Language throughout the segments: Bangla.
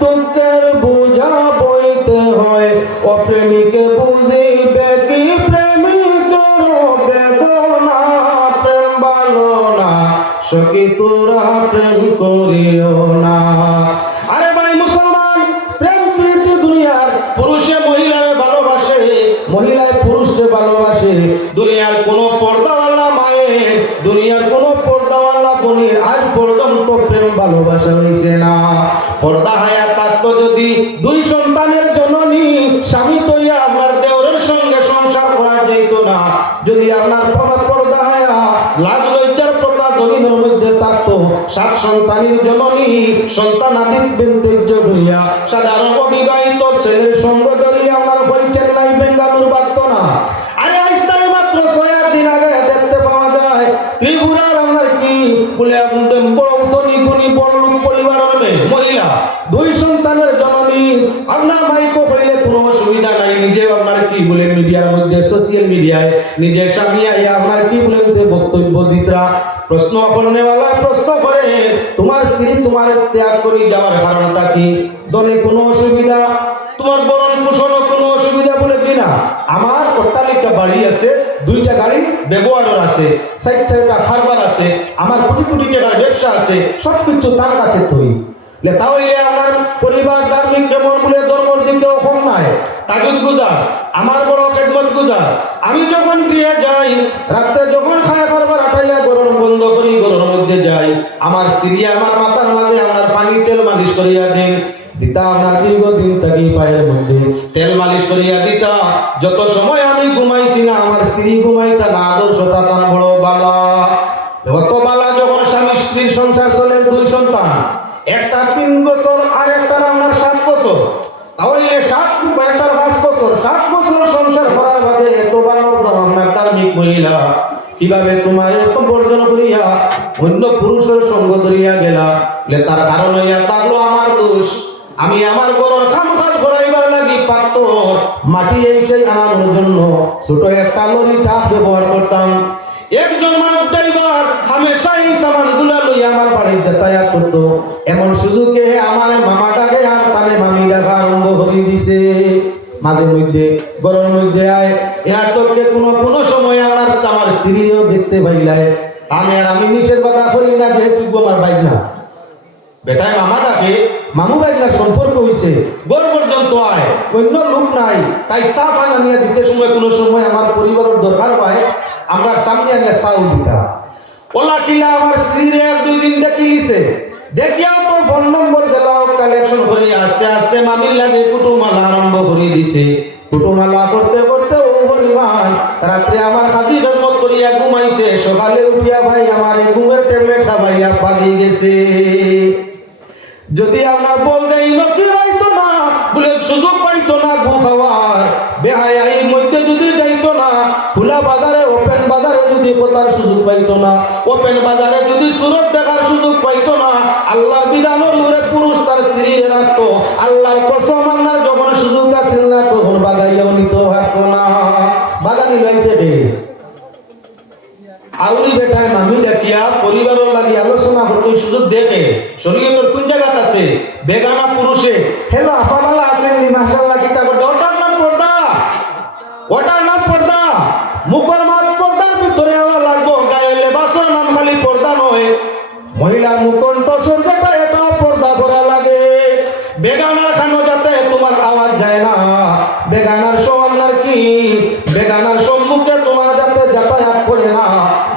দুঃখের বোঝা বইতে হয় অপ্রেমিকে বুঝিবে কি প্রেমিকের বেদনা প্রেম ভালো না সখী তোরা প্রেম করিও না। আরে ভাই মুসলমান, প্রেম প্রীতি দুনিয়ার পুরুষে মহিলায় ভালোবাসে, মহিলায় পুরুষে ভালোবাসে। দুনিয়ার কোন পর্দাওয়ালা মায়ের, দুনিয়ার কোন পর্দাওয়ালা বোনের আজ পর্যন্ত প্রেম ভালোবাসা হয়েছে না। পর্দা হায়া থাকতো যদি দুই সন্তানের জননী স্বামী তৈয়া আপনার দেওরের সঙ্গে সংসার করা যেত না। যদি আপনার পর্দা হায়া লাজ লজ্জার প্রথা জমিনের মধ্যে থাকতো, 7 সন্তানের জননী সন্তানাদিত বেন্তেজ্য হইয়া সাধারণ অবিবাহিত ছেলের সঙ্গ ধরিয়া আপনার বলছেন নাই বেঙ্গালুর বাড়ত না। আরে আজ তাই মাত্র 6 দিন আগে দেখতে পাওয়া যায় ত্রিপুরার আপনার কি বলে বড় ধনী গুণী বড়লোক পরিবারের মেয়ে মহিলা 2 সন্তানের জননী। আপনার ভাইকে হইলে কোনো অসুবিধা নাই, নিজে আপনার কি বলে মিডিয়ার মধ্যে সোশ্যাল মিডিয়ায় নিজে স্বামী আইয়া আপনার কি বলে বক্তব্য দিতরা। প্রশ্ন করনেওয়ালা প্রশ্ন করে তোমার স্ত্রী তোমার ত্যাগ করে যাওয়ার কারণটা কি? দলে কোনো অসুবিধা, তোমার বরণ পোষণও কোনো অসুবিধা বলে কিনা? আমার অট্টালিকা বাড়ি আছে, 2টা গাড়ি ব্যবহারের আছে, 60টা খাবার আছে, আমার কোটি কোটি টাকার ব্যবসা আছে, সবকিছু তার কাছে তৈরি। তাহলে আমার পরিবার ধার্মিক যেমন বলে ধর্মের দিকেও কম নাই, তাগুদ গুজার, আমার বড় খেদমত গুজার। আমি যখন গিয়ে যাই রাত্রে যখন খায় খাবার আটাইয়া গরম বন্ধ করি গরুর মধ্যে যাই, আমার স্ত্রী আমার মাথার মাঝে আমার পানি তেল মালিশ করিয়া দেন দিতা। আমার দীর্ঘদিন থাকি পায়ের মধ্যে তেল মালিশ করিয়া দিতা। যত সময় আমি ঘুমাইছি না আমার স্ত্রী ঘুমাইতা না, আদর্শটা তার বড় বালা। অত বালা যখন স্বামী স্ত্রীর সংসার চলে, 2 সন্তান, একটা 3 বছর আর একটা আপনার 7 বছর, তাহলে 7 বছর 7 বছর সংসার করার বাদে এত ভালো আপনার ধার্মিক মহিলা কিভাবে তোমার এত বর্জন করিয়া অন্য পুরুষের সঙ্গ ধরিয়া গেলা? তার কারণ হইয়া থাকলো আমার দোষ। আমি আমার গরুর খামখাজ ঘোরাইবার লাগি পাত্র মাটি এই আনানোর জন্য ছোট একটা লরি টাপ ব্যবহার করতাম। একজন মানুষ ড্রাইভার হামেশাই সামান গুলা লইয়া আমার বাড়ির যাতায়াত করতো। এমন সুযোগে আমার মামাটাকে আর তারে মামি ডাকা আরম্ভ করে দিছে। মাঝে মধ্যে গরমের মধ্যে আয় ইহার তোকে কোনো সময় আমার স্ত্রীও দেখতে পাইলায় তানের আমি নিষেধ বাধা করি না, যেহেতু আমার বাইক না বেটায় মামাটাকে মামু বাইকনার সম্পর্ক হয়েছে, গোল পর্যন্ত আয়, অন্য লোক নাই, তাই চা পানা নিয়ে দিতে সময় কোনো সময় আমার পরিবারের দরকার পায়, আমরা সামনে আগে চাও দিতা। ওলা কিলা আমার স্ত্রীর 1-2 দিন দেখিলিছে, দেখিয়াও তো ফোন নম্বর জেলাও কালেকশন করে আস্তে আস্তে মামির লাগে কুটুমালা আরম্ভ করে দিছে। কুটুমালা করতে করতে ও পরিমাণ রাত্রে আমার কাজী জন্মত করিয়া ঘুমাইছে, সকালে উঠিয়া ভাই আমার ঘুমের ট্যাবলেট খাবাইয়া পালিয়ে গেছে। যদি আপনার বল দেই লোক পাইতো না বলে সুযোগ পাইতো না ঘু খাওয়ার, বেহায়াই মধ্যে যদি যাইতো না, খোলা বাজারে ওপেন বাজারে যদি কোথার সুযোগ পাইতো না, ওপেন বাজারে যদি সুরত দেখার সুযোগ পাইতো না, আল্লাহর বিধানের উপরে পুরুষ তার স্ত্রী রাখতো। আল্লাহর কসম আল্লাহর যখন সুযোগ আসছিল না তখন বাগাইয়াও নিত হাঁটতো না। বাগানি লাইছে রে আউরি বেটায় মামি ডাকিয়া পরিবারের লাগি আলোচনা করতে সুযোগ দেখে শরীয়তের কোন জায়গা আছে বেগানা পুরুষে হেলো আপামালা আছেন মাশাআল্লাহ কিতা করতে ওটার নাম পর্দা, ওটার নাম পর্দা। মুখের মাঝ পর্দার ভিতরে আওয়া লাগবো, গায়ে লেবাসের নাম খালি পর্দা নয়, মহিলার মুখণ্ঠ সর্বটা এটাও পর্দা করা লাগে। বেগানার খানো যাতে তোমার আওয়াজ যায় না, বেগানার সমানার কি বেগানার সম্মুখে তোমার যাতে যাতায়াত করে না,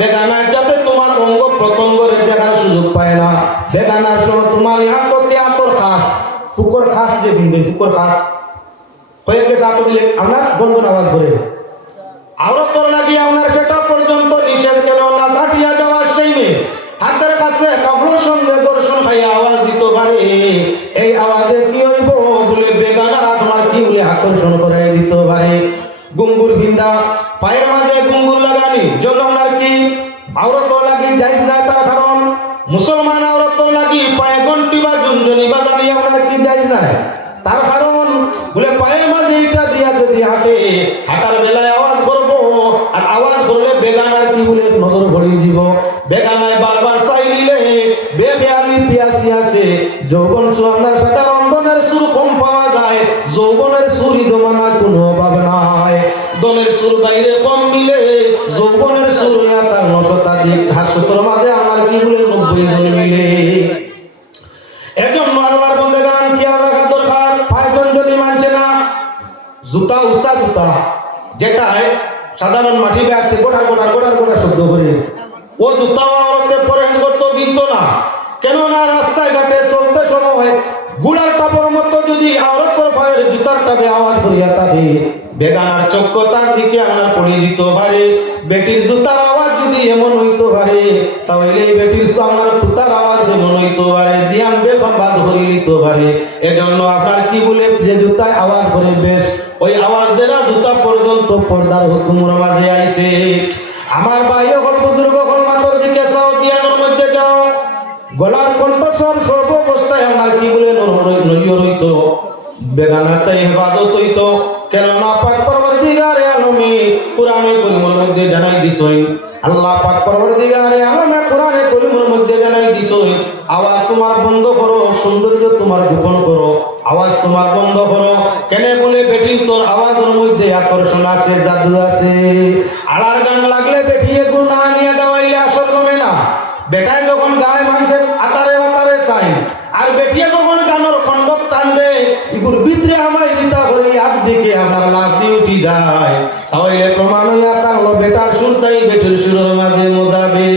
বেগানার যাতে তোমার অঙ্গ প্রত্যঙ্গের দেখার সুযোগ পায় না, বেগানার সময় তোমার ইহা করতে আতর খাস ফুকর খাস যে ভিন্ডে ফুকর খাস হয়ে গেছে আতর দিলে আপনার গন্ধন আওয়াজ করে আওরতর লাগিয়ে আপনার সেটা পর্যন্ত নিষেধ কেন না কাটিয়া যাওয়ার টাইমে হাতের কাছে কাপড়ের সঙ্গে দর্শন খাইয়া আওয়াজ দিতে পারে। এই আওয়াজে কি হইব বলে বেগানারা তোমার কি বলে আকর্ষণ করে দিতে পারে। গুঙ্গুর ভিন্দা পায়ের মাঝে গুঙ্গুর লাগানি যখন আর কি আওরত লাগি যাইজ না, তার কারণ মুসলমান আওরত লাগি পায়ে ঘন্টি বা ঝুনঝুনি বাজানি আপনার কি যাইজ না, তার কারণ বলে পায়ের মাঝে এটা দিয়া যদি হাঁটে হাঁটার বেলায় আওয়াজ করবো, আর আওয়াজ করলে বেগানার কি বলে নজর ভরিয়ে দিব। বেগানায় বারবার চাই নিলে বেখেয়ালি পিয়াসি আছে যৌবন আপনার সেটা রন্ধনের দনের সুর কম পাওয়া যায়, যৌবনের সুরই জমানার কোনো অভাব নাই। দনের সুর বাইরে কম মিলে, যৌবনের সুর তার 9 শতাধিক, হাস্যতর মাঝে আমার কি বলে 90 জন মিলে। এজন্য আল্লাহর বান্দাগান খেয়াল রাখা দরকার। পায়জন যদি মানছে না, জুতা উঁচা জুতা যেটায় সাধারণ মাটি ব্যাগতে গোটার গোটার গোটার গোটার শব্দ করে, ও জুতা অরতে পরিধান করতে কিন্তু না। কেননা রাস্তায় ঘাটে চলতে সময় গুড়ার টাপের মতো যদি আওরত করে পায়ের জুতার টাপে আওয়াজ করিয়া থাকে, বেগানার চক্ষু তার দিকে আনার পড়ে দিতে পারে। বেটির জুতার আওয়াজ যদি এমন হইতে পারে, তাহলে বেটির সামনার পুতার আওয়াজ এমন হইতে পারে, দিয়ান বেগম বাদ হয়ে নিতে পারে। এজন্য আপনার কি বলে যে জুতায় আওয়াজ করে বেশ, ওই আওয়াজ দেনা জুতা পর্যন্ত পর্দার হুকুমের মাঝে আইছে। আমার ভাই হল বুজুর্গ হল মাতর দিকে চাও, দিয়ানোর মধ্যে যাও, গলার কণ্ঠস্বর সর্বাবস্থায় আমার কি বলে নড়িয়ে রইত, বেগানাতে ইবাদত হইত। কেননা পাক পরবর্তীকারে আলমে কুরআনে কারীমের মধ্যে জানাই দিছেন, আল্লাহ পাক পরবর্তীকারে আলমে কুরআনে কারীমের মধ্যে জানাই দিছেন, আওয়াজ তোমার বন্ধ করো, সৌন্দর্য তোমার গোপন করো, আওয়াজ তোমার বন্ধ করো। কেন বলে বেটি তোর আওয়াজের মধ্যে আকর্ষণ আছে, জাদু আছে। আড়ার গান লাগলে বেটিয়ে গুণা নিয়ে গাওয়াইলে আসর কমে না। বেটায় যখন গায় মানুষের আতারে আতারে চাই, আর বেটিয়ে যখন গানোর খণ্ডক টান দেয়, এগুর ভিতরে আমায় দিতা হলে এক দিকে আমার লাভ দিয়ে উঠি যায়। তাহলে প্রমাণ হইয়া তাহলে বেটার সুরটাই বেটির সুরের মাঝে মোজাবে।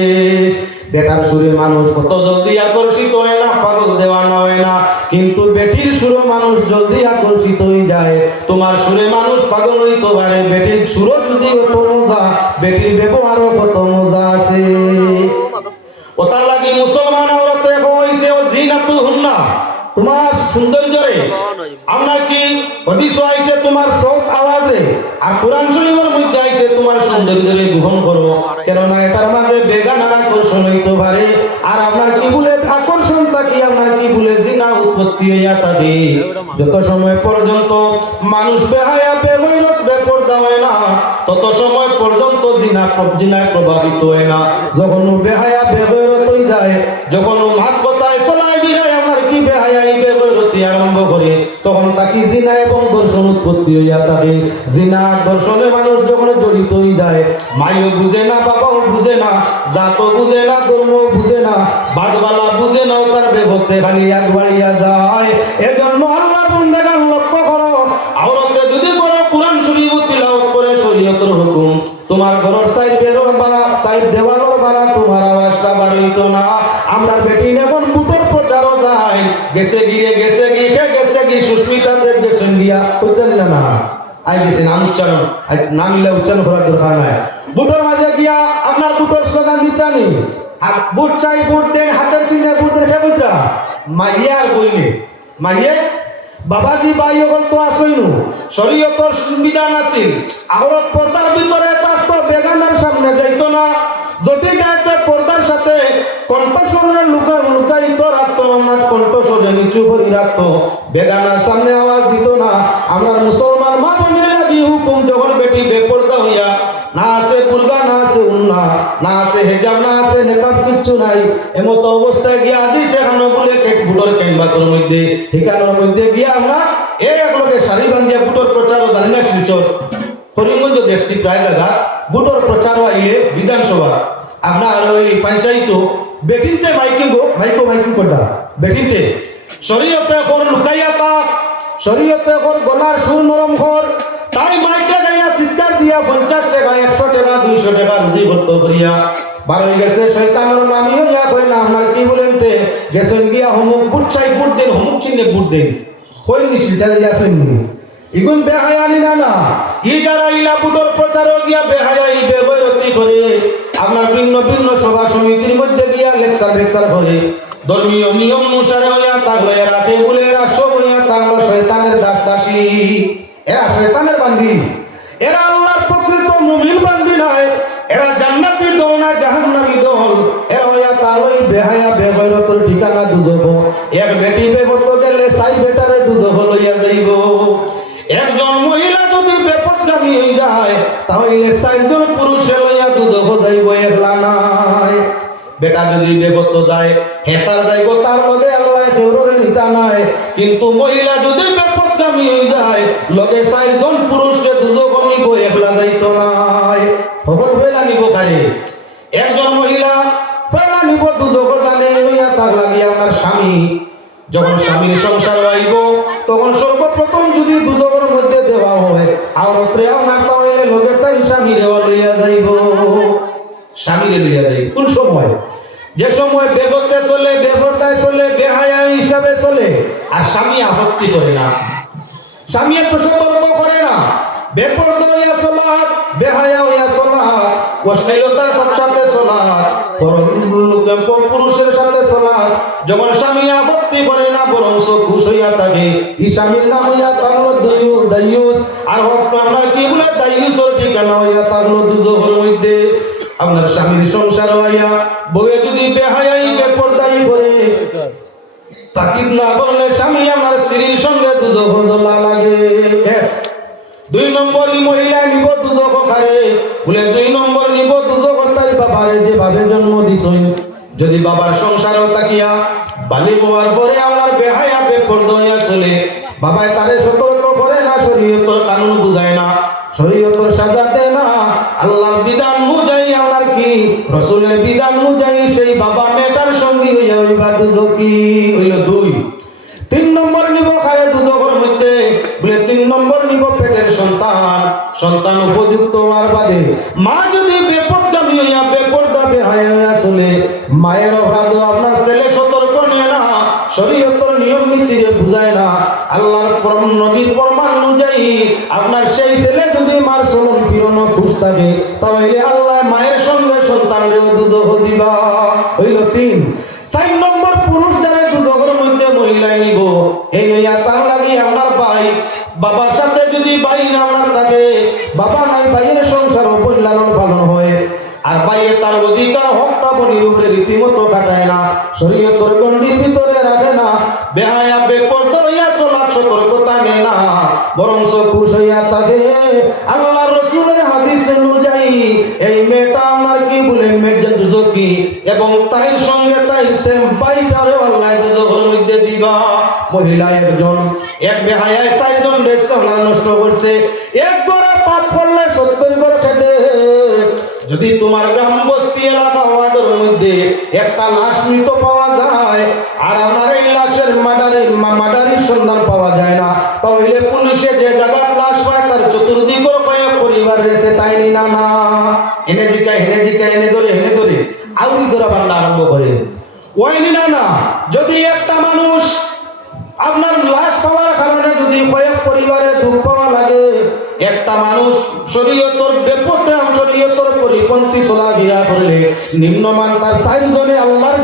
বেটার সুরে মানুষ কত জলদি আকর্ষিত হয় না, পাগল দেওয়ানো হয় না, কিন্তু বেটির সুরে মানুষ জলদি আকর্ষিত হয়ে যায়। তোমার সুরে মানুষ পাগল হইতে পারে, বেটির সুরও যদি কত মজা, বেটির ব্যবহারও কত মজা আছে। ওটার লাগি মুসলমান আওরাতে কইছে ও জিনাতুহুন্না, তোমার সৌন্দর্যরে আমরা কি হাদিস আইছে তোমার সব আওয়াজে, আর কোরআন শরীফের মধ্যে আইছে তোমার সৌন্দর্যরে গ্রহণ করো। কেননা এটার মাঝে বেগানার আকর্ষণ হইতে পারে, আর আপনার কি বলে আকর্ষণ থাকি আপনার কি বলে জিনা উৎপত্তি হইয়া থাকে। যত সময় পর্যন্ত মানুষ বেহায়া বেগৈরত বেপরদা হয় না, তত সময় পর্যন্ত জিনায় প্রভাবিত হয় না। যখন বেহায়া বেগৈরত হয়ে যায়, যখন মাত কথায় চলায় বিরায় আমার কি বেহায়া বেগৈরতি আরম্ভ করে, তখন তাকে জিনা এবং দর্শন উৎপত্তি হইয়া থাকে। জিনা দর্শনে মানুষ যখন জড়িত হয়ে যায়, মাইও বুঝে না, বাবাও বুঝে না, জাতও বুঝে না, ধর্ম বুঝে না, বাদবালা বুঝে না, তার বেগতে খালি এক বাড়িয়া যায়। এজন্য আল্লাহর বান্দাগণ লক্ষ্য করো, আওরাতে যদি করো কোরআন শরীফ তিলাওয়াত করে শরীয়তের হুকুম, তোমার ঘরের সাইড বেরোর বাড়া, সাইড দেওয়ালের বাড়া, তোমার আওয়াজটা বাড়িত না। আমরা বেটি এখন বুটের প্রচারও যায়, গেছে গিয়ে সুস্মিতা দেব গেছেন গিয়া কইতেন না, আই গেছে নাম উচ্চারণ, নাম মিলে উচ্চারণ করার দরকার নাই। বুটের মাঝে গিয়া আপনার বুটের স্লোগান দিতানি, আর বুট চাই বুট দেন, হাতের চিহ্নে বুট রেখে বুটরা মাইয়া আর বইলে মাইয়ে বাবাজি ভাই হল তো আসইনু, শরীয়তের সংবিধান আছে, আওরাত পর্দার ভিতরে থাকতো, বেগানার সামনে যাইতো না। যদি যাইতে পর্দার সাথে কণ্ঠস্বরে লুকায়িত রাখতো, আমার কণ্ঠস্বরে নিচু করে রাখতো, বেগানার সামনে আওয়াজ দিত না। আমরা মুসলমান মা বোনের লাগি হুকুম, যখন বেটি বেপর্দা হইয়া না আছে বুরগা, না আছে উন্না, না আছে হেজাব, না আছে নেকাব, কিচ্ছু নাই, এমতো অবস্থায় গিয়া আজি সেখানে বলে বুটোর ক্যানভাসের মধ্যে ঠিকানোর মধ্যে গিয়া আমরা একলগে শাড়ি বান্ধিয়া বুটোর প্রচারও জানি না শিলচর করিমগঞ্জ দেখছি প্রায় জায়গা বুটোর প্রচারও আইলে বিধানসভা আপনার ওই পঞ্চায়েত বেটিনতে মাইকিং করটা বেটিনতে শরীয়তে এখন লুকাইয়া তাক, শরীয়তে এখন গলার সুর নরম কর, তাই মাইকে গাইয়া চিৎকার দিয়া 50 টাকা 100 টাকা 200 টাকা রুজি করতে করিয়া বার হয়ে গেছে। শয়তানের নামি হইয়া কই না আপনার কি বলেন তে গেছেন গিয়া হমুক বুট চাই বুট দেন, হমুক চিহ্নে বুট দেন, কই নিছিল চালিয়ে আসেন ইগুন বেহায়ানি না ই যারা ইলা বুটোর প্রচারও গিয়া বেহায়াই বেগৈরতি করে, আপনার ভিন্ন ভিন্ন সভা সমিতির মধ্যে গিয়া লেকচার করে, ধর্মীয় নিয়ম অনুসারে হইয়া তাহলে রাতে বলে এরা সব হইয়া তাহলে শয়তানের দাসদাসী, এরা শয়তানের বান্দি, এরা আল্লাহর প্রকৃত মুমিন বান্দি নয়, এরা জান্নাতি দল না জাহান্নামী দল, এরা হইয়া তাহলে বেহায়া বেগৈরতের ঠিকানা দুজব। এক বেটি বেগত গেলে সাই বেটারে দুজব লইয়া যাইব। একজন মহিলা যদি বেপরগামী হয়ে যায়, তাহলে 4 জন পুরুষে লইয়া দুজব যাইব, একলা নাই। বেটা যদি বেগত যায় হেতার যাইব, তার লগে আল্লাহ কেউরে নিতা নাই, কিন্তু মহিলা যদি বেপরদামি হয়ে যায় লগে 4 জন পুরুষকে দুজক নিব, একলা যাইতো নাই। খবর হইলা নিব কারে? একজন মহিলা ফেলা নিব দুজক জানে নিয়া তার লাগিয়া আপনার স্বামী যখন স্বামীর সংসার আইব তখন সর্বপ্রথম যদি দুজকের মধ্যে দেওয়া হয় আওরতরে না পাইলে লোকের তাই স্বামীরে লইয়া যাইব, স্বামীরে লইয়া যাইব। কোন সময়? যে সময় বেগতে চলে, বেপরদায় চলে, বেহায়া হিসাবে চলে, আর স্বামী আপত্তি করে না, স্বামী একটু সতর্ক করে না। বেপরদা হইয়া চলাত, বেহায়া হইয়া চলাত, অশ্লীলতার সাথে চলাত, পুরুষের সাথে চলাত, যখন স্বামী আপত্তি করে না বরং খুশ হইয়া থাকে, এই স্বামীর নাম হইয়া থাকলো দাইয়ুস। আর আপনার কি বলে দাইয়ুসের ঠিকানা হইয়া থাকলো দুজকের মধ্যে। আপনার স্বামীর সংসার হইয়া বউয়ে যদি বেহায়াই বেপরদাই করে তাকিদ না করলে স্বামী আমার স্ত্রীর সঙ্গে দুজক জ্বলা লাগে। 2 নম্বর মহিলা নিব দুজক খারে, বলে 2 নম্বর নিব দুজক তার বাবারে যেভাবে জন্ম দিছই। যদি বাবার সংসারও তাকিয়া বালি হওয়ার পরে আমার বেহায়া বেপরদা হইয়া চলে, বাবায় তারে সতর্ক করে না, শরীয়তের কানুন বুঝায় না, শরীয়তের সাজা দেয় না, আল্লাহর বিধান অনুযায়ী আমার কি রাসূলের বিধান অনুযায়ী সেই বাবা মেয়েটার সঙ্গী হইয়া হইবা দুজকি হইল 2। 3 নম্বর নিব খায় দুজকের মধ্যে, বলে 3 নম্বর নিব পেটের সন্তান। সন্তান উপযুক্ত হওয়ার বাদে মা যদি বেপরদামি হইয়া বেপরদা বেহায়া হইয়া চলে, মায়ের অপরাধ আপনার ছেলে সতর্ক নিয়ে না, শরীয়তের নিয়ম নীতিরে বুঝায় না, আল্লাহর নবীর ফরমান অনুযায়ী আপনার সেই ছেলে যদি মার চলন ফিরন খুশ থাকে তাহলে আল্লাহ মায়ের সঙ্গে সন্তানের দুজক দিবা হইল 3। 4 নম্বর পুরুষ যারা দুজকের মধ্যে মহিলাই নিব, এই লইয়া তার লাগি আপনার ভাই বাবার সাথে যদি ভাই না আপনার থাকে, বাবা নাই ভাইয়ের সংসার লালন পালন হয়, আর ভাইয়ে তার অধিকার হকটা বনির উপরে রীতিমতো কাটায় না, শরীয়তের গণ্ডির ভিতরে রাখে না, বেহায়া বেপরদা হইয়া চলার সতর্কতা নেয় না, বরং খুশ হইয়া থাকে। আল্লাহ রাসূলের হাদিস অনুযায়ী এই মেয়েটা আমার কি বলে মেয়েটা দুজকি, এবং তাই সঙ্গে তাই সেম বাইটারে আল্লাহ দুজকের মধ্যে দিবা। মহিলা একজন, এক বেহায়ায় 4 জন রেস্টুরেন্ট নষ্ট করছে, এক গড়ে পাপ করলে 70 গড়ে খেতে। যদি তোমার গ্রাম বস্তি এলাকা ওয়ার্ডের মধ্যে একটা লাশ মৃত পাওয়া যায় আর আপনার এই লাশের মার্ডারের সন্ধান পাওয়া যায় না, তাহলে পুলিশে যে জায়গার লাশ পায় তার চতুর্দিকের কয়েক পরিবার রয়েছে, তাই না না এনে জিকা এনে ধরে আউরি ধরা বান্ধা আরম্ভ করে ওইনি না না। যদি একটা মানুষ আপনার লাশ পাওয়ার কারণে যদি কয়েক পরিবারে দুঃখ পাওয়া লাগে, একটা মানুষ শরীয়তের বেপরদা শরীয়তের পরিপন্থী চলাফেরা করলে নিম্নমান তার 4 জনে আল্লাহর